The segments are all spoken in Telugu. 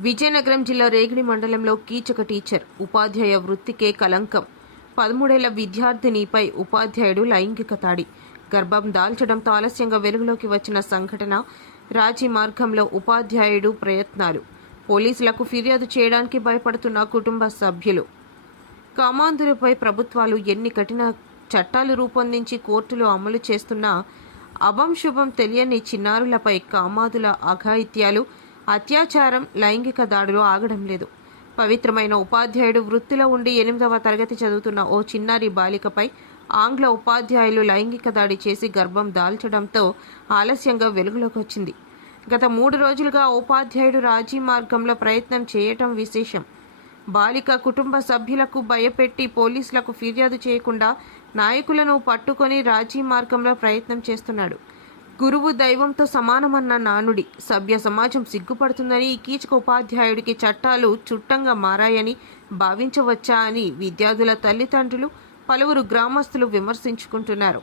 విజయనగరం జిల్లా రేగిడి మండలంలో కీచక టీచర్ ఉపాధ్యాయ వృత్తికే కలంకం పదమూడేళ్ళ విద్యార్థినిపై ఉపాధ్యాయుడు లైంగిక దాడి. గర్భం దాల్చడంతో ఆలస్యంగా వెలుగులోకి వచ్చిన సంఘటన రాజీ మార్గంలో ఉపాధ్యాయుడు ప్రయత్నాలు. పోలీసులకు ఫిర్యాదు చేయడానికి భయపడుతున్న కుటుంబ సభ్యులు. కామాంధులపై ప్రభుత్వాలు ఎన్ని కఠిన చట్టాలు రూపొందించి కోర్టులో అమలు చేస్తున్నా అభంశుభం తెలియని చిన్నారులపై కామాదుల అఘాయిత్యాలు అత్యాచారం లైంగిక దాడులు ఆగడం లేదు. పవిత్రమైన ఉపాధ్యాయుడు వృత్తిలో ఉండి ఎనిమిదవ తరగతి చదువుతున్న ఓ చిన్నారి బాలికపై ఆంగ్ల ఉపాధ్యాయులు లైంగిక దాడి చేసి గర్భం దాల్చడంతో ఆలస్యంగా వెలుగులోకి వచ్చింది. గత మూడు రోజులుగా ఉపాధ్యాయుడు రాజీ మార్గంలో ప్రయత్నం చేయటం విశేషం. బాలిక కుటుంబ సభ్యులకు భయపెట్టి పోలీసులకు ఫిర్యాదు చేయకుండా నాయకులను పట్టుకొని రాజీ మార్గంలో ప్రయత్నం చేస్తున్నాడు. గురువు దైవంతో సమానమన్న నానుడి. సభ్య సమాజం సిగ్గుపడుతుందని ఈ కీచక ఉపాధ్యాయుడికి చట్టాలు చుట్టంగా మారాయని భావించవచ్చా అని విద్యార్థుల తల్లిదండ్రులు పలువురు గ్రామస్తులు విమర్శించుకుంటున్నారు.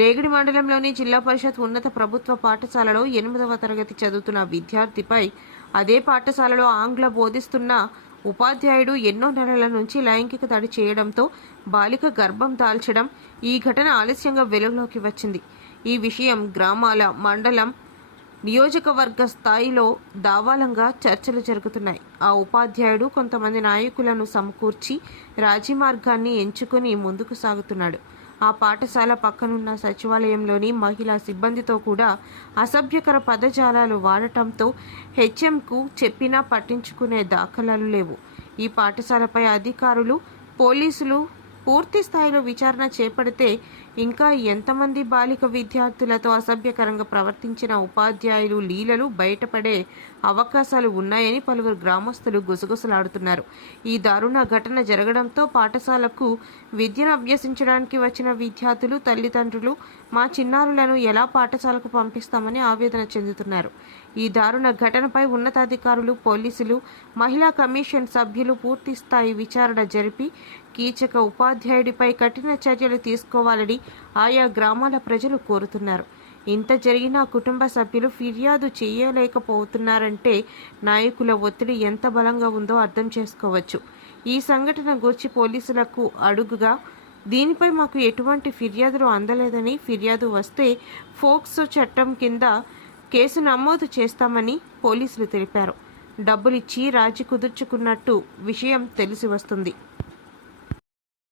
రేగిడి మండలంలోని జిల్లా పరిషత్ ఉన్నత ప్రభుత్వ పాఠశాలలో ఎనిమిదవ తరగతి చదువుతున్న విద్యార్థిపై అదే పాఠశాలలో ఆంగ్ల బోధిస్తున్న ఉపాధ్యాయుడు ఎన్నో నెలల నుంచి లైంగిక దాడి చేయడంతో బాలిక గర్భం దాల్చడం ఈ ఘటన ఆలస్యంగా వెలుగులోకి వచ్చింది. ఈ విషయం గ్రామాల మండలం నియోజకవర్గ స్థాయిలో దావాలంగా చర్చలు జరుగుతున్నాయి. ఆ ఉపాధ్యాయుడు కొంతమంది నాయకులను సమకూర్చి రాజీ మార్గాన్ని ఎంచుకుని ముందుకు సాగుతున్నాడు. ఆ పాఠశాల పక్కనున్న సచివాలయంలోని మహిళా సిబ్బందితో కూడా అసభ్యకర పదజాలాలు వాడటంతో హెచ్ఎంకు చెప్పినా పట్టించుకునే దాఖలాలు లేవు. ఈ పాఠశాలపై అధికారులు పోలీసులు పూర్తి స్థాయిలో విచారణ చేపడితే ఇంకా ఎంతమంది బాలిక విద్యార్థులతో అసభ్యకరంగా ప్రవర్తించిన ఉపాధ్యాయులు లీలలు బయటపడే అవకాశాలు ఉన్నాయని పలువురు గ్రామస్తులు గుసగుసలాడుతున్నారు. ఈ దారుణ ఘటన జరగడంతో పాఠశాలకు విద్యను అభ్యసించడానికి వచ్చిన విద్యార్థులు తల్లిదండ్రులు మా చిన్నారులను ఎలా పాఠశాలకు పంపిస్తామని ఆవేదన చెందుతున్నారు. ఈ దారుణ ఘటనపై ఉన్నతాధికారులు పోలీసులు మహిళా కమిషన్ సభ్యులు పూర్తి స్థాయి విచారణ జరిపి కీచక ఉపాధ్యాయుడిపై కఠిన చర్యలు తీసుకోవాలని ఆయా గ్రామాల ప్రజలు కోరుతున్నారు. ఇంత జరిగినా కుటుంబ సభ్యులు ఫిర్యాదు చేయలేకపోతున్నారంటే నాయకుల ఒత్తిడి ఎంత బలంగా ఉందో అర్థం చేసుకోవచ్చు. ఈ సంఘటన గూర్చి పోలీసులకు అడుగుగా దీనిపై మాకు ఎటువంటి ఫిర్యాదులు అందలేదని ఫిర్యాదు వస్తే ఫోక్సో చట్టం కింద కేసు నమోదు చేస్తామని పోలీసులు తెలిపారు. డబ్బులిచ్చి రాజీ కుదుర్చుకున్నట్టు విషయం తెలిసి వస్తుంది.